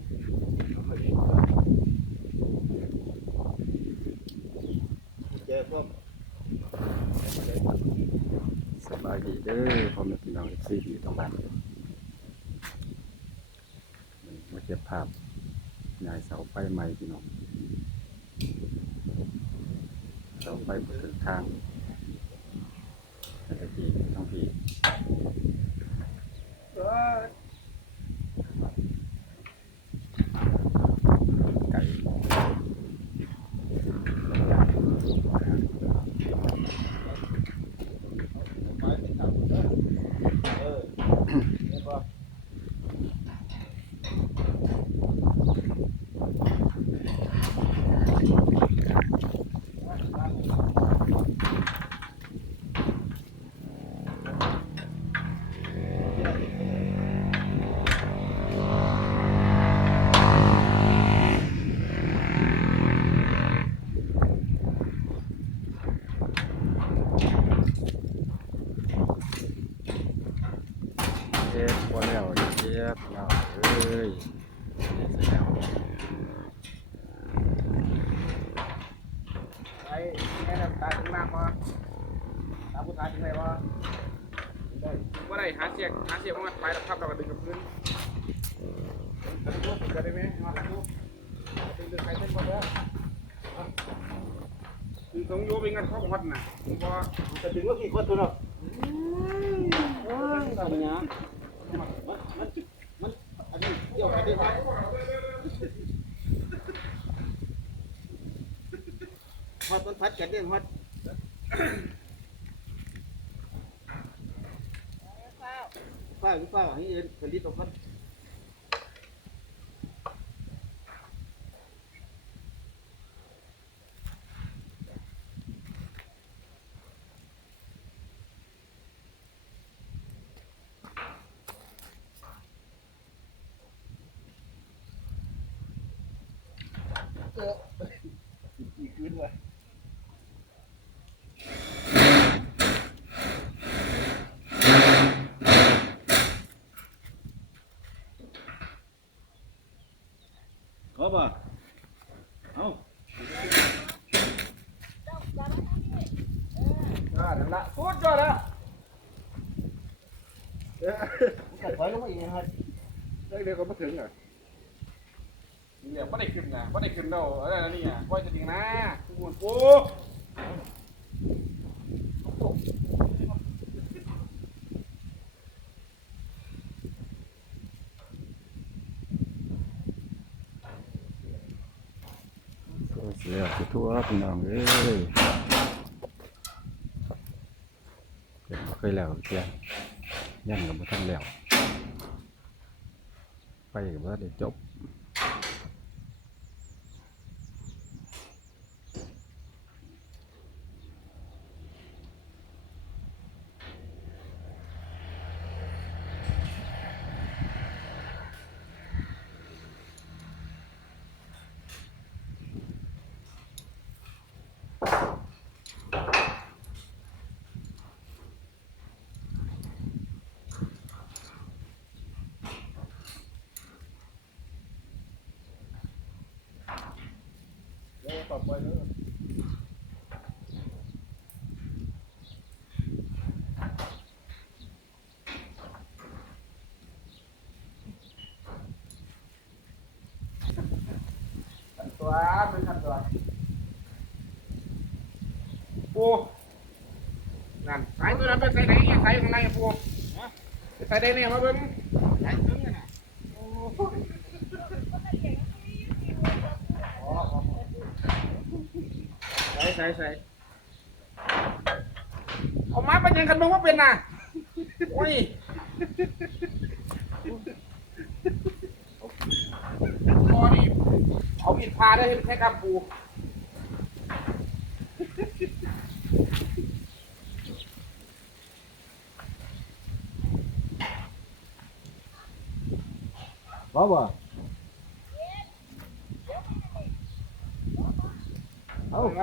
สบายดีเด้อพ่อแม่พีน้องซีอยู่ตรงนั้นมาเก็บภาพนายเสาไฟใหม่พี่น้องเสาไปบนทางอะไรพีต้องพี chết con mèo chết mèo ơi ไอ้เนี่ยตาถึงมากว่าตาผู้ชายถึงไหนวะไปไหนหาเสียงหาเสียงว่ามันไปแล้วครับเราก็ดึงกับพื้นดึงตัวไปได้ไหมมาแล้วตู้ดึงใครเส้นก็ได้ดึงตรงยูบิงกันเข้าของวัดน่ะผมว่าจะดึงว่ากี่คนตัวเนาะว้าวตาเนี่ย phát cái điện phát phải cái phải cái điện cái điện phát Yeah. Opa. Não. Cara, lá. Puta, lá. Đây đây có bất thường à? Bây giờ bắt đầy kìm nè, bắt đầy kìm đâu, ở đây là gì nè, quay cho tiền nè, cung nguồn phố. Ya, itu apa nang ni? Kau kau lew dia, yang kau macam lew. Pergi ke mana dia jumpa? Cái đây này mà bưng. Đấy, đứng này nè. Ô. เอาไม้ไปยังกันบ้างว่าเป็นนะโอ้ยพอดีเอาอิดพาได้แค่กับปูบ้าบ้าเอาไง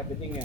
everything ya.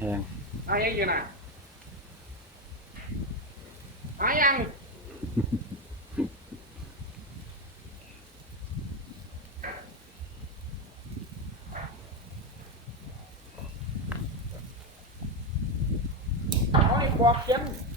hèn ai ăn gì nè ai ăn Hãy subscribe cho kênh Ghiền Mì Gõ Để không bỏ lỡ những video hấp dẫn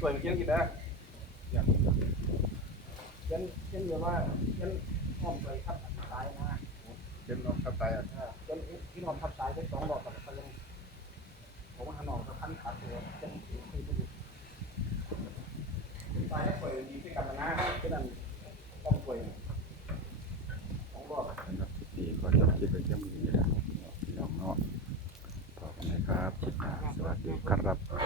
สวยเชื่อกี้กินนะยันยันเรียกว่ายันหอมสวยทับสายนะเยันหอมทับสายอ่ะยันที่หอมทับสายได้สองดอกแต่ก็ยังผมว่าหนองสะพันขาดเลยยันสวที่สุดไปให้สวยดีที่กันนะี่นั่นต้องสวยสองดอกดีขอจับจิตไปจังเลยนะลองเนาะต่อไปครับสวัสดีครับ